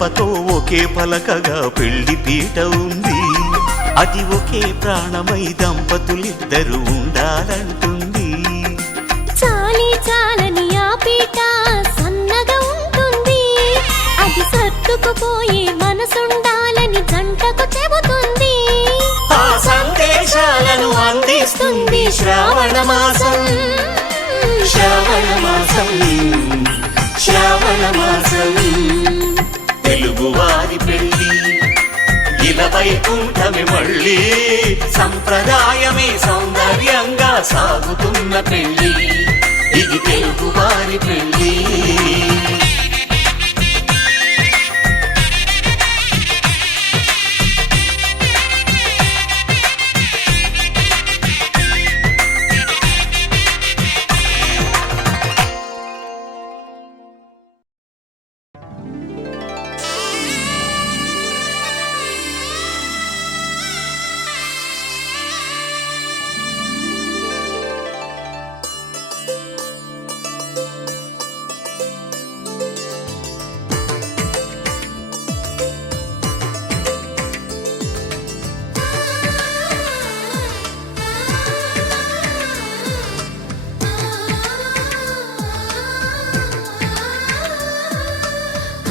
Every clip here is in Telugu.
కలపతో ఒకే పలకగా పెళ్లి పీట ఉంది. అది ఒకే ప్రాణమై దంపతులిద్దరు ఉండాలంటుంది. చాలి చాలని ఆ పీట సన్నగా ఉంటుంది. అది సర్దుకుపోయే మనసుండాలని జంటకు చెబుతుంది. ఆ సందేశాలను అందిస్తుంది శ్రావణ మాసం. శ్రావణ మాసం, శ్రావణ మాసం. తెలుగువారి పెళ్లి ఇలా వైకుంఠమే మళ్ళీ. సంప్రదాయమే సౌందర్యంగా సాగుతున్న పెళ్లి. ఇది తెలుగువారి పెళ్లి.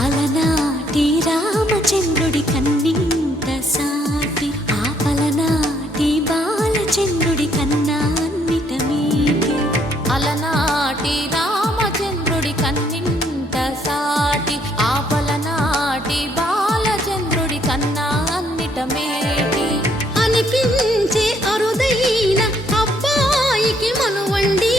అలనాటి రామచంద్రుడి కన్నింత సాటి, ఆపలనాటి బాలచంద్రుడి కన్నా అన్నిట మీటి. అలనాటి రామచంద్రుడి కన్నింత సాటి, ఆపలనాటి బాలచంద్రుడి కన్నా అన్నిట మేటి. అనిపించే అరుదైన అబ్బాయికి మనువండి.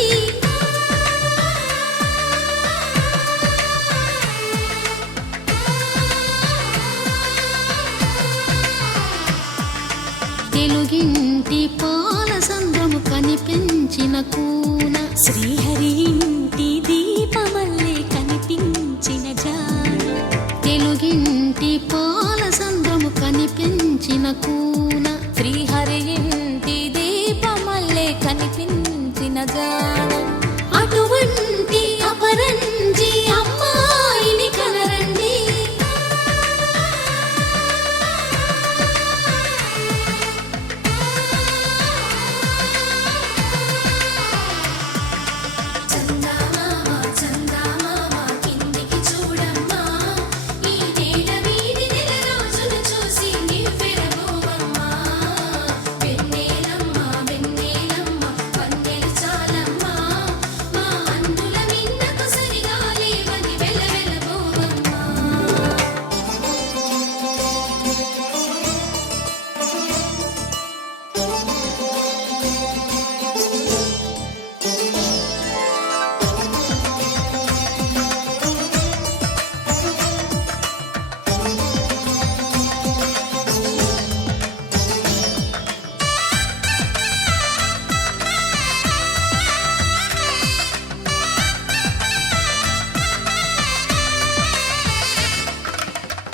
తెలుగింటి పాల సంద్రము కనిపించిన కూన, శ్రీహరి ఇంటి దీపమల్లే కనిపించిన జాన. తెలుగింటి పాల సంద్రము కనిపించిన కూన, శ్రీహరి ఇంటి దీపమల్లే కనిపించిన జాన. అటువంటి అపరంజి అమ్మాయిని కనరండి.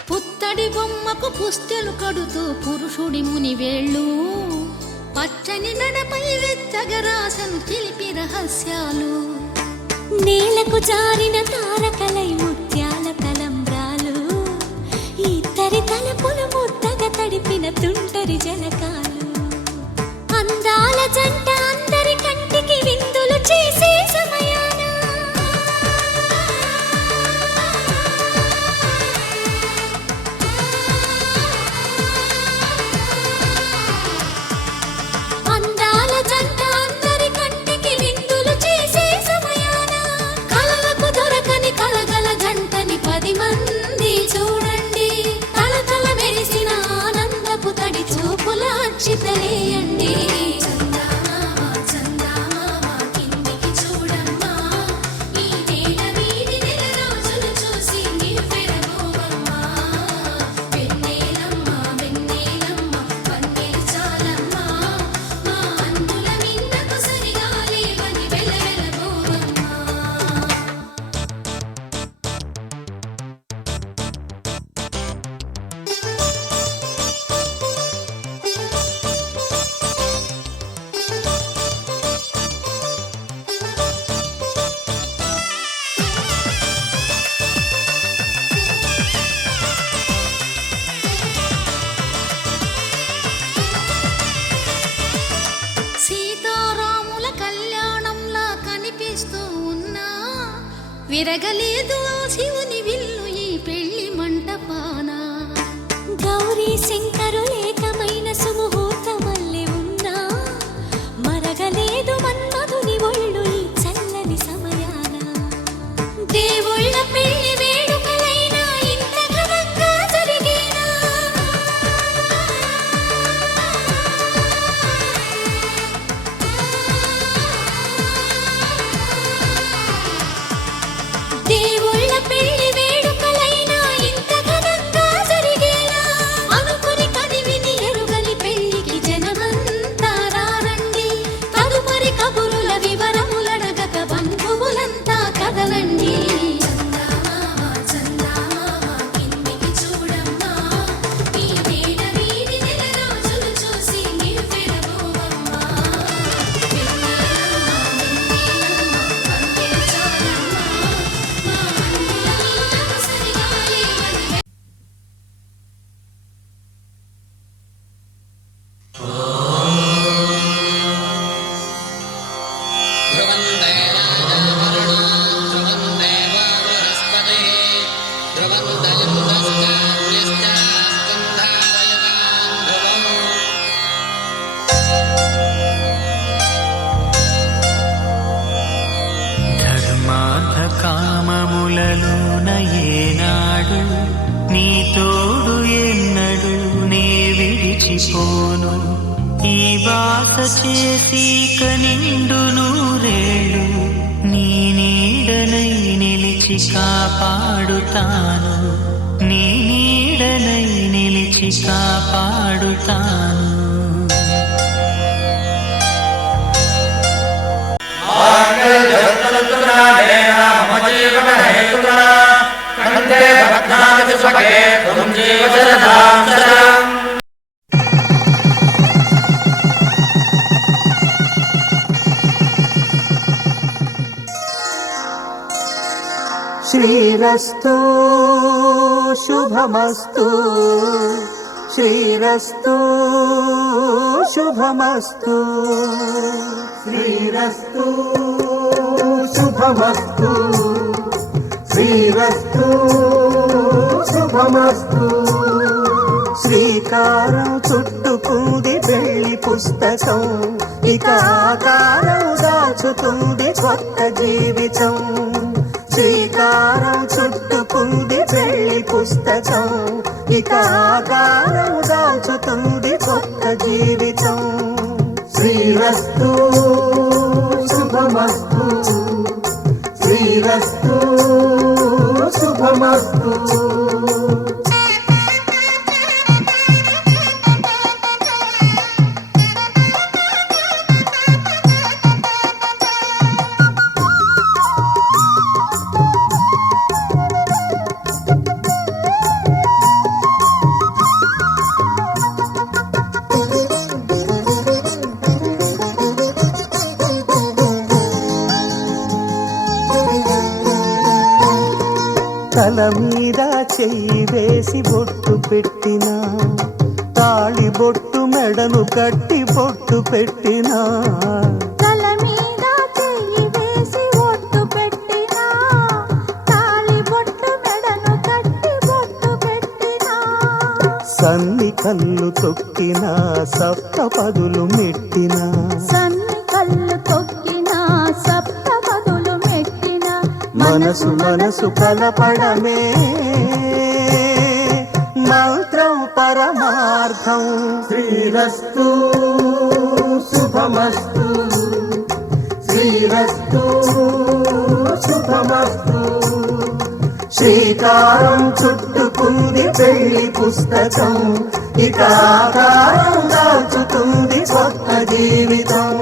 పుత్తడి బొమ్మకు పుస్తెలు కడుతూ పురుషుడి ముని వేళ్ళు, పచ్చని నడపై వెచ్చగరాసను చిలిపి రహస్యాలు. నేలకు జారిన తారకలై ముత్యాల తలంబ్రాలు, ఇద్దరి తలపులు ముద్దగా తడిపిన తుంటరి జలకాలు. అందాల జంట అందరి కంటికి విందులు చేసే సమయాన మంది చూడండి, తల తల మెరిసిన విరగలేదు ఆ శివుని విల్లు ఈ పెళ్లి మంటపాన. గౌరీ శంకరు ఏకమైన సుముహూర్తమల్లె ఉన్నా మరగలేదు మన్మధుని ఒళ్ళు ఈ చల్లని సమయాన. దేవుళ్ళ పెళ్లి వేడుకలైనా ఇంత ఘనంగా జరిగేనా? దేవుళ్ళ పెళ్లి వేడుకలైనా ఇంత ఘనంగా జరిగేనా? అనుకుని కదివిని ఎరుగని పెళ్లికి జనమంతా రారండి. తదుపరి కబురుల వివరములడగక బంధువులంతా కదలండి. చందమామ చందమామ కిందికి చూడమ్మా, ఈ వేళ వీధి నెల రోజులు చూసి నివ్వెరపోవమ్మా. ధర్మార్థ కామములలోన ఏనాడు నీ తోడు ఎన్నడు నే విడిచిపోను. ఈ బాస చేసి కనిండు నూరేళ్ళు నీ నీడనై నిలిచి కాపాడుతాను. నీ నీడనై నిలిచి కాపాడుతాను. శ్రీరస్తు శుభమస్తు, శ్రీరస్తు శుభమస్తు, శ్రీరస్తు శుభమస్తు, శ్రీరస్తు శుభమస్తు. శ్రీకారం చుట్టుకుంది పెళ్లి పుస్తకం, ఇక ఆకారం దాచుతుంది కొత్త జీవితం. శ్రీకారం చుట్టుకుంది పెళ్లి పుస్తకం, ఇక ఆకారం దాచుతుంది కొత్త జీవితం. శ్రీరస్తు శుభమస్తు, శ్రీరస్తు శుభమస్తు. తల మీద చెయ్యి వేసి బొట్టు పెట్టినా, తాళి బొట్టు మెడను కట్టి బొట్టు పెట్టినా, తల మీద చెయ్యి వేసి బొట్టు పెట్టినా, తాళి బొట్టు మెడను కట్టి బొట్టు పెట్టినా, సన్ని కళ్ళు తొక్కినా సప్త పదులు మెట్టినా, సన్ని కళ్ళు తొక్కినా సప్త పదులు మెట్టినా, మనసు మనసు కలపడమే మంత్రం పరమార్థం. శ్రీరస్తు శుభమస్తు, శ్రీరస్తు శుభమస్తు. శ్రీకారం చుట్టుకుంది పెళ్లి పుస్తకం, ఇక ఆకారం దాచుతుంది కొత్త జీవితం.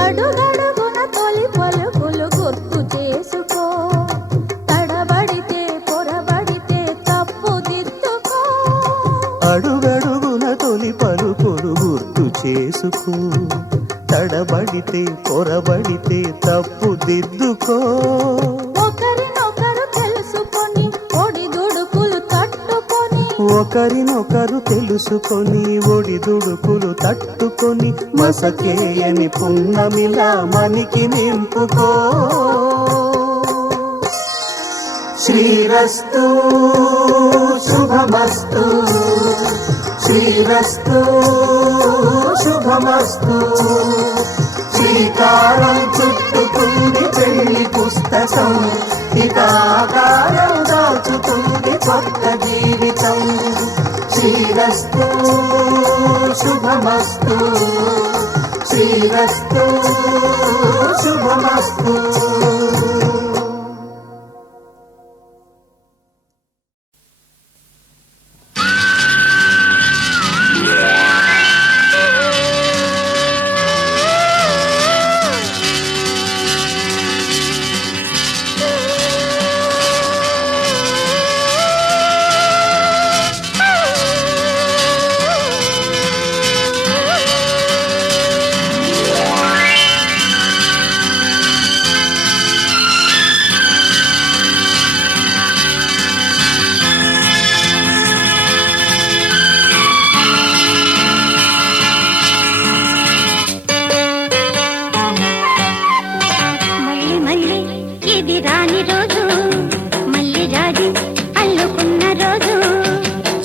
అడుగడుగున తొలి పొల బ్రతుకులు గుర్తు చేసుకో, తడబడితే పొరబడితే తప్పు దిద్దుకో. ఒకరినొకరు తెలుసుకొని ఒడిదుడుకులు తట్టుకొని, ఒకరినొకరు తెలుసుకొని ఒడిదుడుకులు తట్టుకొని, మసకేయని పున్నమిలా మనికి నింపుకో. శ్రీరస్తు శుభమస్తు, శ్రీరస్తు శుభమస్తు. శ్రీకారం చుట్టుకుంది పెళ్లి పుస్తకం, ఇక ఆకారం దాచుతుంది కొత్త జీవితం. శ్రీరస్తు శుభమస్తు, శ్రీరస్తు శుభమస్తు.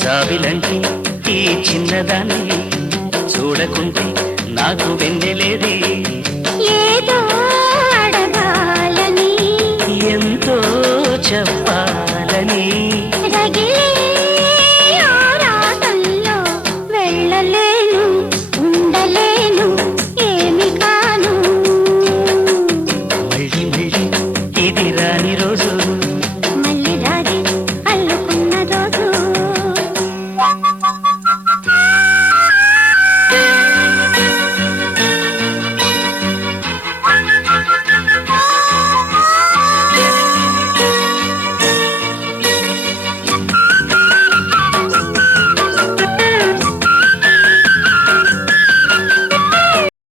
జాబిలంటి ఈ చిన్నదాన్ని చూడకుంటే నాకు వెన్నెలేది. ఏదో